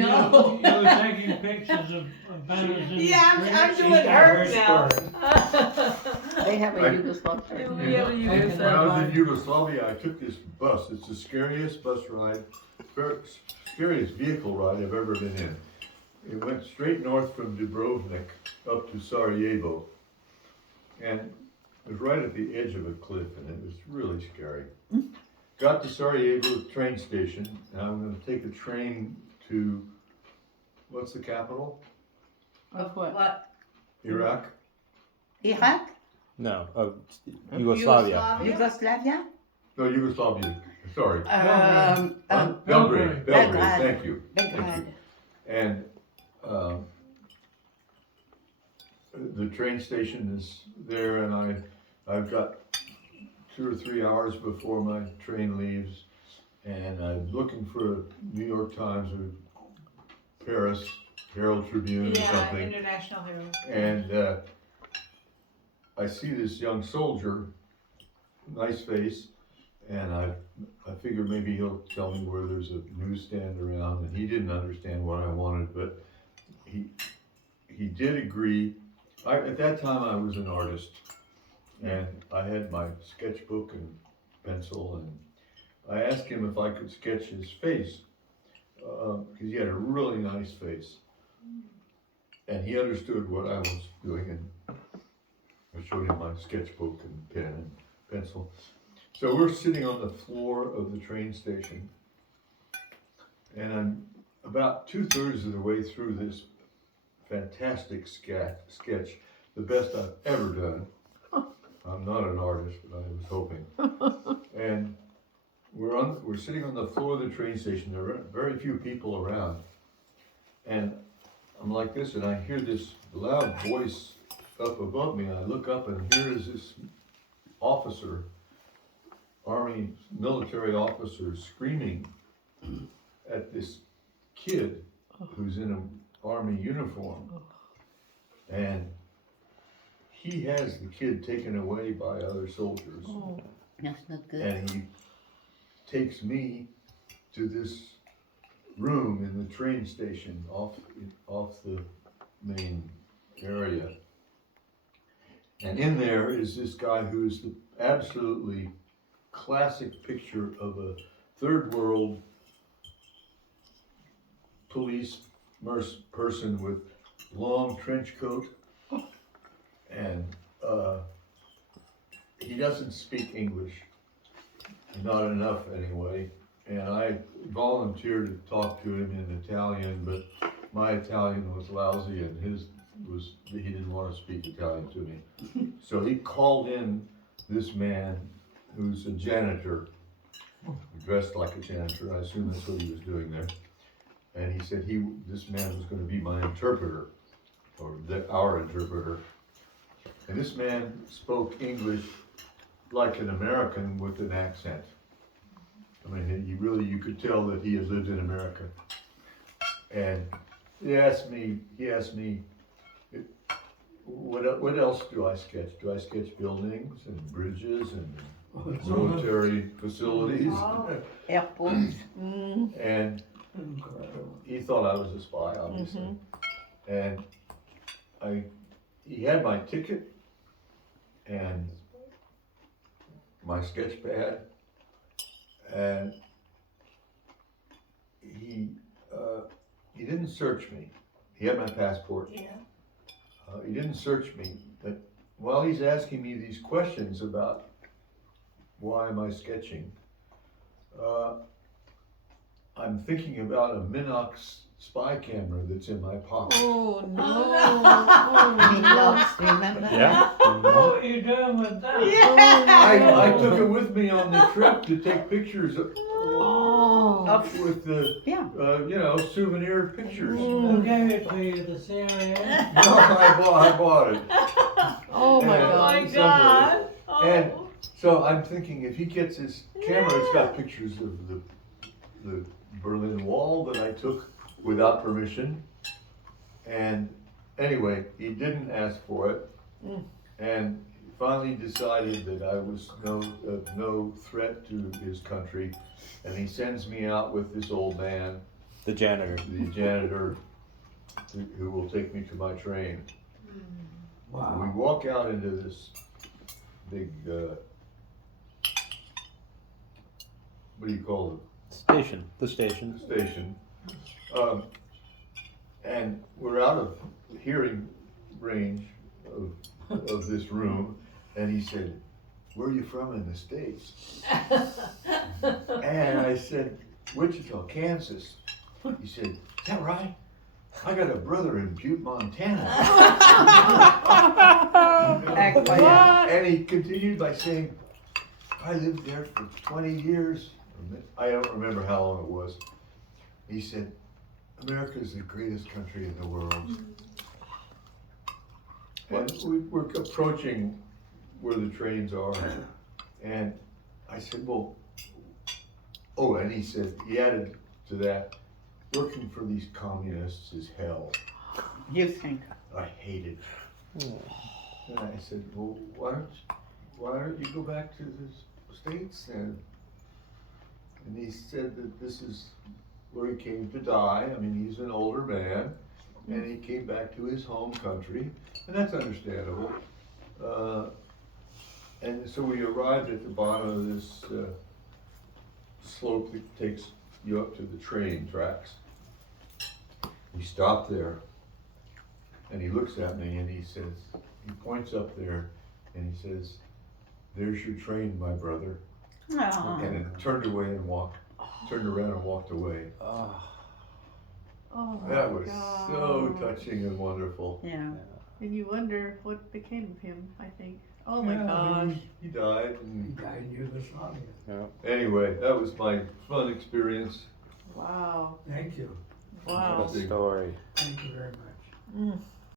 No. You were taking pictures of banners in the Yeah, I'm streets. doing her now. They have a Right. Yugoslav We turn. have a When Yugoslav. I was in Yugoslavia, I took this bus. It's the scariest bus ride, scariest vehicle ride I've ever been in. It went straight north from Dubrovnik up to Sarajevo. And it was right at the edge of a cliff, and it was really scary. Got to Sarajevo train station, and I'm gonna take a train to, what's the capital? Of what? What? Iraq? Iraq? No, Yugoslavia. Yugoslavia? No, Yugoslavia, sorry. Belgrade, Belgrade. Belgrade, thank you. Belgrade. And the train station is there, and I've got 2 or 3 hours before my train leaves, and I'm looking for a New York Times or Paris Herald Tribune or Yeah, something, International Herald. and I see this young soldier, nice face, and I figure maybe he'll tell me where there's a newsstand around, and he didn't understand what I wanted, but he did agree. At that time I was an artist, and I had my sketchbook and pencil, and I asked him if I could sketch his face, because he had a really nice face, and he understood what I was doing, and I showed him my sketchbook and pen and pencil. So we're sitting on the floor of the train station, and I'm about 2/3 of the way through this fantastic sketch, the best I've ever done. I'm not an artist, but I was hoping. And we're sitting on the floor of the train station. There are very few people around, and I'm like this, and I hear this loud voice up above me. I look up, and here is this officer, Army military officer, screaming at this kid who's in an Army uniform, and he has the kid taken away by other soldiers, That's not good. and he takes me to this room in the train station off the main area. And in there is this guy who's the absolutely classic picture of a third world police person with long trench coat, and he doesn't speak English, not enough anyway, and I volunteered to talk to him in Italian, but my Italian was lousy and his was, he didn't want to speak Italian to me. So he called in this man who's a janitor, dressed like a janitor, I assume that's what he was doing there. And he said this man was going to be my interpreter, or our interpreter. And this man spoke English like an American with an accent. I mean, you could tell that he had lived in America. And he asked me, what else do I sketch? Do I sketch buildings and bridges and military facilities? Airports. And he thought I was a spy, obviously. And he had my ticket and my sketch pad, and he didn't search me. He had my passport. Yeah. He didn't search me, but while he's asking me these questions about why am I sketching, I'm thinking about a Minox spy camera that's in my pocket. Oh Minox, remember? Yeah. What are you doing with that? I took it with me on the trip to take pictures with the, Yeah. souvenir pictures. Who gave it to you, the CIA? No, I bought it. Oh my And- Oh my God. God. Oh. And so I'm thinking, if he gets his camera, it's got pictures of the Berlin Wall that I took without permission. And anyway, he didn't ask for it, and finally decided that I was no threat to his country, and he sends me out with this old man, The janitor. the janitor who will take me to my train. We Wow. walk out into this big, what do you call Station. The it, station. station? And we're out of hearing range of this room, and he said, "Where are you from in the States?" And I said, "Wichita, Kansas." He said, "Is that right? I got a brother in Butte, Montana." And he continued by saying, "I lived there for 20 years. I don't remember how long it was." He said, "America is the greatest country in the world." And we're approaching where the trains are. And I said, "Well," oh, and he said, he added to that, "Working for these communists is hell." You think? I hated it. And I said, "Well, why don't you go back to the States then?" And he said that this is where he came to die. I mean, he's an older man, and he came back to his home country, and that's understandable. And so we arrived at the bottom of this slope that takes you up to the train tracks. We stopped there, and he looks at me and he says, he points up there and he says, "There's your train, my brother." Aw. And then turned around and walked away. Oh, Oh That my was so God. touching and wonderful. Yeah. And you wonder what became of him, I think. Oh my Yeah, gosh. He died, He and died in Yugoslavia. anyway, that was my fun experience. Wow. Thank you. Wow. what a story. Thank you very much. Mm.